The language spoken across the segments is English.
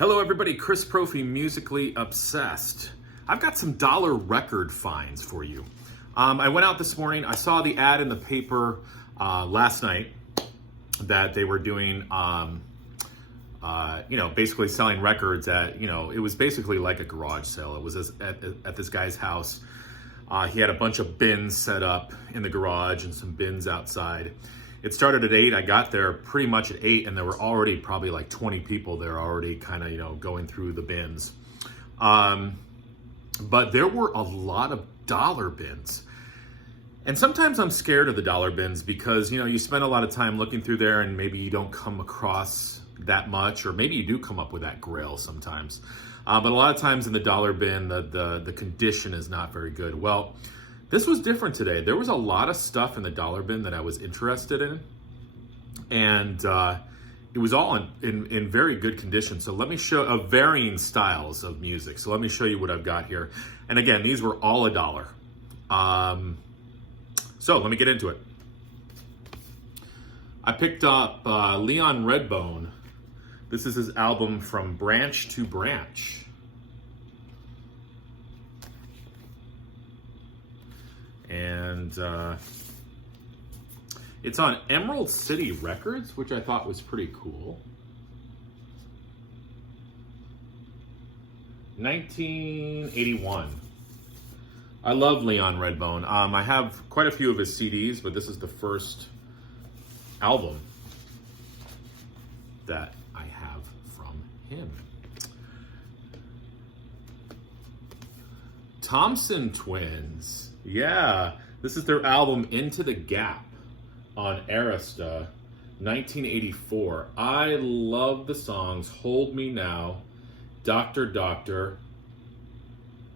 Hello everybody, Chris Profi, Musically Obsessed. I've got some dollar record finds for you. I went out this morning, I saw the ad in the paper last night that they were doing, basically selling records at, it was basically like a garage sale. It was at this guy's house. He had a bunch of bins set up in the garage and some bins outside. It started at 8. I got there pretty much at 8, and there were already probably like 20 people there already kind of, going through the bins. But there were a lot of dollar bins. And sometimes I'm scared of the dollar bins because, you spend a lot of time looking through there and maybe you don't come across that much, or maybe you do come up with that grail sometimes. But a lot of times in the dollar bin, the condition is not very good. Well, this was different today. There was a lot of stuff in the dollar bin that I was interested in, and it was all in very good condition. So let me show varying styles of music. So let me show you what I've got here. And again, these were all $1. So let me get into it. I picked up Leon Redbone. This is his album From Branch to Branch. And it's on Emerald City Records, which I thought was pretty cool. 1981. I love Leon Redbone. I have quite a few of his CDs, but this is the first album that I have from him. Thompson Twins. Yeah, this is their album Into the Gap on Arista, 1984. I love the songs Hold Me Now, Doctor Doctor.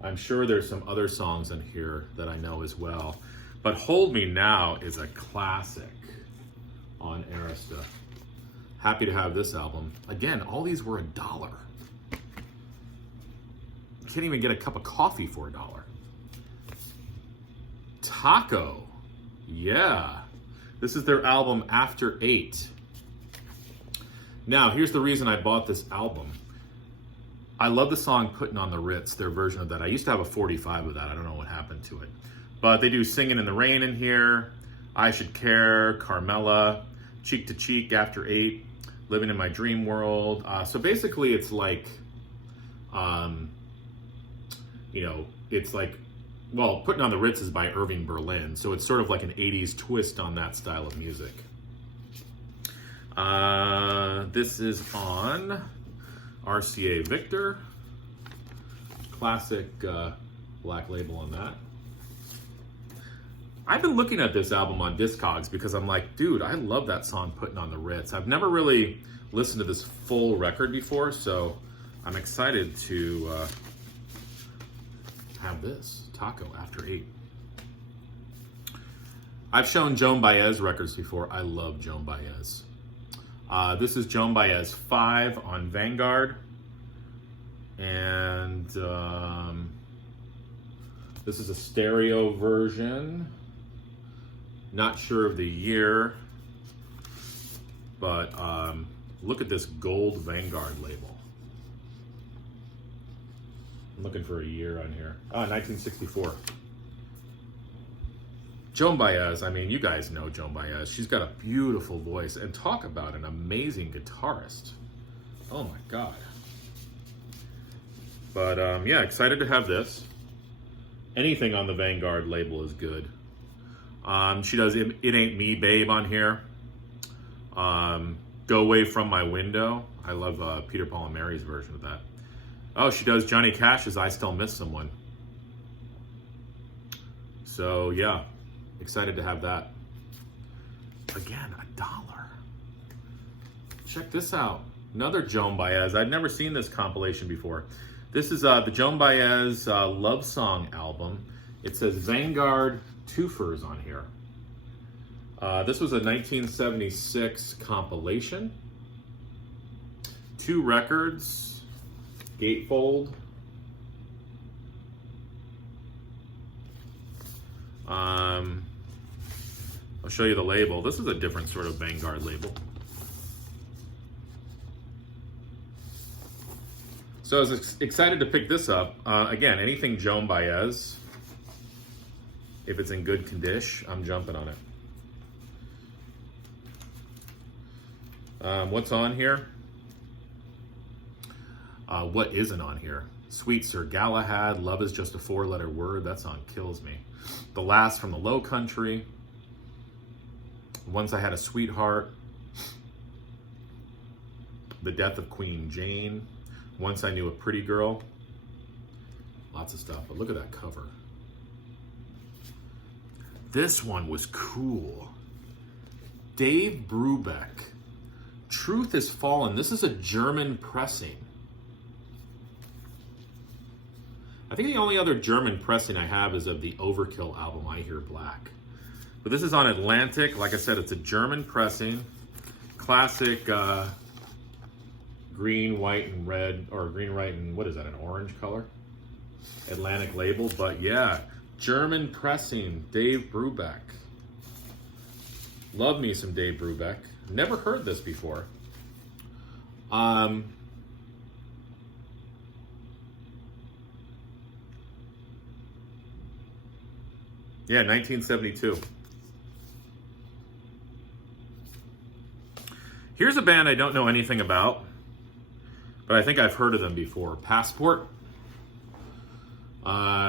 I'm sure there's some other songs in here that I know as well. But Hold Me Now is a classic on Arista. Happy to have this album. Again, all these were $1. You can't even get a cup of coffee for $1. Taco, yeah. This is their album After 8. Now, here's the reason I bought this album. I love the song Puttin' on the Ritz, their version of that. I used to have a 45 of that. I don't know what happened to it. But they do Singin' in the Rain in here, I Should Care, Carmela, Cheek to Cheek, After 8, Living in My Dream World. So basically it's like, it's like, well, Putting on the Ritz is by Irving Berlin, so it's sort of like an 80s twist on that style of music. This is on RCA Victor. Classic black label on that. I've been looking at this album on Discogs because I'm like, dude, I love that song Putting on the Ritz. I've never really listened to this full record before, so I'm excited to have this. Taco After 8. I've shown Joan Baez records before. I love Joan Baez. This is Joan Baez 5 on Vanguard. And this is a stereo version. Not sure of the year. But look at this gold Vanguard label. I'm looking for a year on here. 1964. Joan Baez, I mean, you guys know Joan Baez. She's got a beautiful voice, and talk about an amazing guitarist. Oh my God. But yeah, excited to have this. Anything on the Vanguard label is good. She does It Ain't Me Babe on here. Go Away From My Window. I love Peter, Paul and Mary's version of that. Oh, she does Johnny Cash's I Still Miss Someone. So yeah, excited to have that. Again, $1. Check this out. Another Joan Baez. I'd never seen this compilation before. This is the Joan Baez Love Song album. It says Vanguard Twofers on here. This was a 1976 compilation. 2 records. Gatefold. I'll show you the label. This is a different sort of Vanguard label. So I was excited to pick this up. Again, anything Joan Baez, if it's in good condition, I'm jumping on it. What's on here? What isn't on here? Sweet Sir Galahad, Love is Just a Four-Letter Word. That song kills me. The Last from the Low Country. Once I Had a Sweetheart. The Death of Queen Jane. Once I Knew a Pretty Girl. Lots of stuff, but look at that cover. This one was cool. Dave Brubeck. Truth Is Fallen. This is a German pressing. I think the only other German pressing I have is of the Overkill album, I Hear Black. But this is on Atlantic. Like I said, it's a German pressing. Classic green, white, and red, or green, white, and what is that, an orange color? Atlantic label, but yeah, German pressing, Dave Brubeck. Love me some Dave Brubeck. Never heard this before. Yeah, 1972. Here's a band I don't know anything about, but I think I've heard of them before. Passport.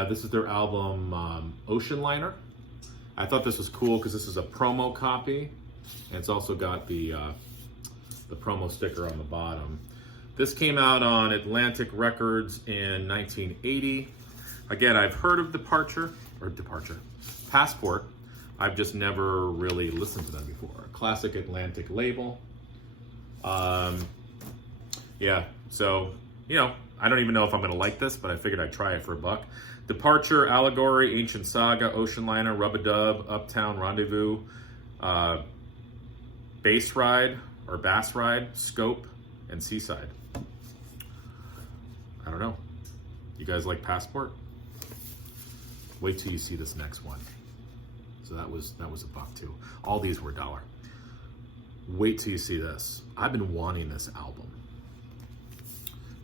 This is their album, Ocean Liner. I thought this was cool because this is a promo copy, and it's also got the promo sticker on the bottom. This came out on Atlantic Records in 1980. Again, I've heard of Passport. I've just never really listened to them before. Classic Atlantic label. Yeah, so, you know, I don't even know if I'm going to like this, but I figured I'd try it for $1. Departure, Allegory, Ancient Saga, Ocean Liner, Rub-a-Dub, Uptown Rendezvous, Bass Ride, Scope, and Seaside. I don't know. You guys like Passport? Wait till you see this next one. So that was $1 too. All these were $1. Wait till you see this. I've been wanting this album.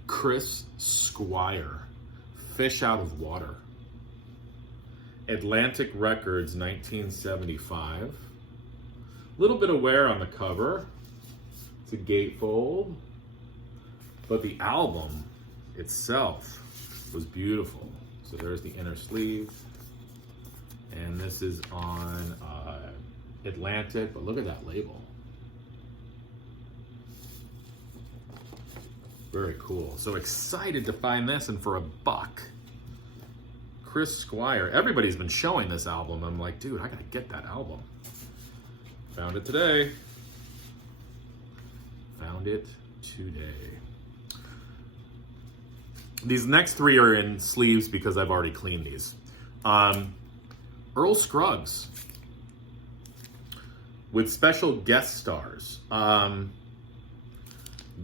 Chris Squire, Fish Out of Water. Atlantic Records, 1975. A little bit of wear on the cover. It's a gatefold. But the album itself was beautiful. So there's the inner sleeve. And this is on Atlantic, but look at that label. Very cool. So excited to find this, and for $1. Chris Squire. Everybody's been showing this album. I'm like, dude, I gotta get that album. Found it today. Found it today. These next 3 are in sleeves because I've already cleaned these. Earl Scruggs with special guest stars.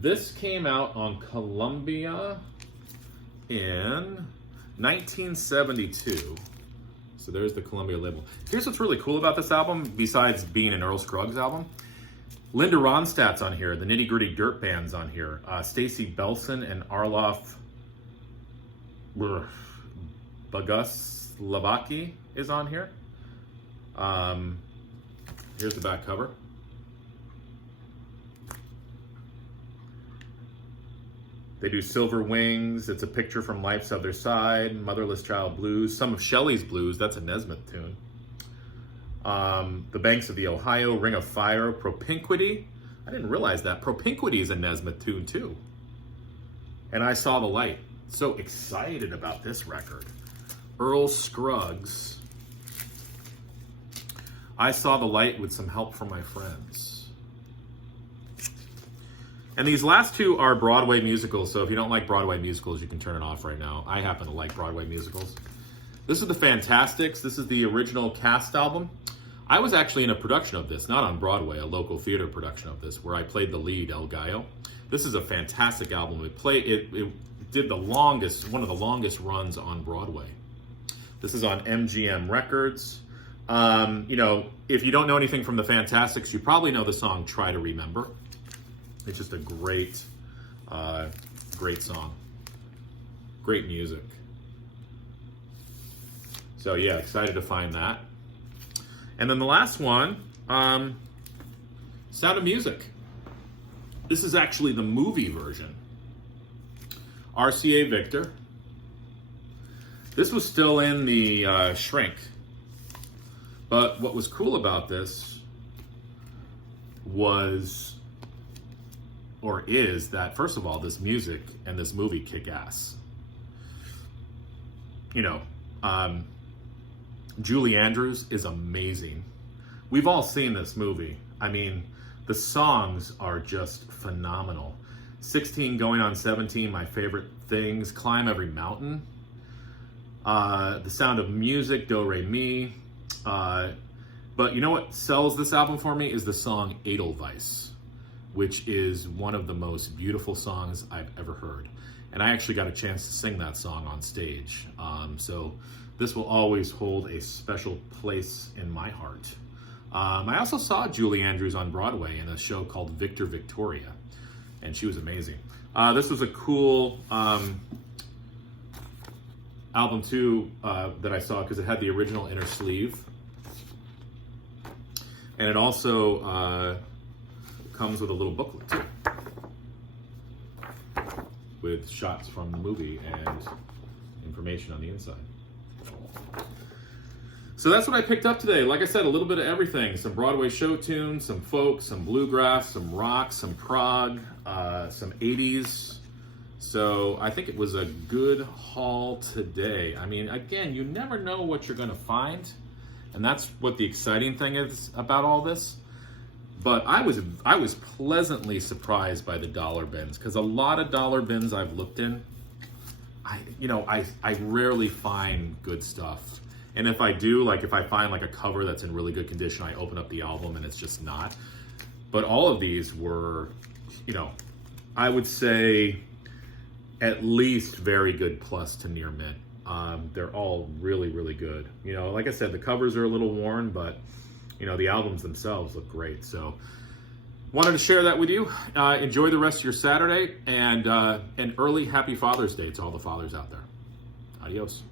This came out on Columbia in 1972. So there's the Columbia label. Here's what's really cool about this album, besides being an Earl Scruggs album. Linda Ronstadt's on here. The Nitty Gritty Dirt Band's on here. Stacy Belson and Arlof Boguslavski is on here. Here's the back cover. They do Silver Wings. It's a picture from Life's Other Side. Motherless Child Blues. Some of Shelley's Blues. That's a Nesmith tune. The Banks of the Ohio. Ring of Fire. Propinquity. I didn't realize that. Propinquity is a Nesmith tune too. And I Saw the Light. So excited about this record. Earl Scruggs. I Saw the Light with Some Help from My Friends. And these last 2 are Broadway musicals, so if you don't like Broadway musicals, you can turn it off right now. I happen to like Broadway musicals. This is the Fantasticks. This is the original cast album. I was actually in a production of this, not on Broadway, a local theater production of this, where I played the lead, El Gallo. This is a fantastic album. It did one of the longest runs on Broadway. This is on MGM Records. You know, if you don't know anything from the Fantasticks, you probably know the song Try to Remember. It's just a great, great song. great music. So yeah, excited to find that. And then the last one, Sound of Music. This is actually the movie version. RCA Victor. This was still in the shrink. But what was cool about this was, or is, that first of all, this music and this movie kick ass. You know, Julie Andrews is amazing. We've all seen this movie. I mean, the songs are just phenomenal. 16 Going on 17, my favorite things. Climb Every Mountain. The Sound of Music, Do Re Mi. But you know what sells this album for me is the song Edelweiss, which is one of the most beautiful songs I've ever heard. And I actually got a chance to sing that song on stage. So this will always hold a special place in my heart. I also saw Julie Andrews on Broadway in a show called Victor Victoria, and she was amazing. This was a cool album too that I saw because it had the original inner sleeve. And it also comes with a little booklet too, with shots from the movie and information on the inside. So that's what I picked up today. Like I said, a little bit of everything. Some Broadway show tunes, some folk, some bluegrass, some rock, some prog, some 80s. So I think it was a good haul today. I mean, again, you never know what you're going to find. And that's what the exciting thing is about all this. But I was pleasantly surprised by the dollar bins, because a lot of dollar bins I've looked in, I rarely find good stuff. And if I do, like if I find like a cover that's in really good condition, I open up the album and it's just not. But all of these were, I would say at least very good plus to near mint. They're all really, really good. Like I said, the covers are a little worn, but the albums themselves look great. So wanted to share that with you. Enjoy the rest of your Saturday, and an early happy Father's Day to all the fathers out there. Adios.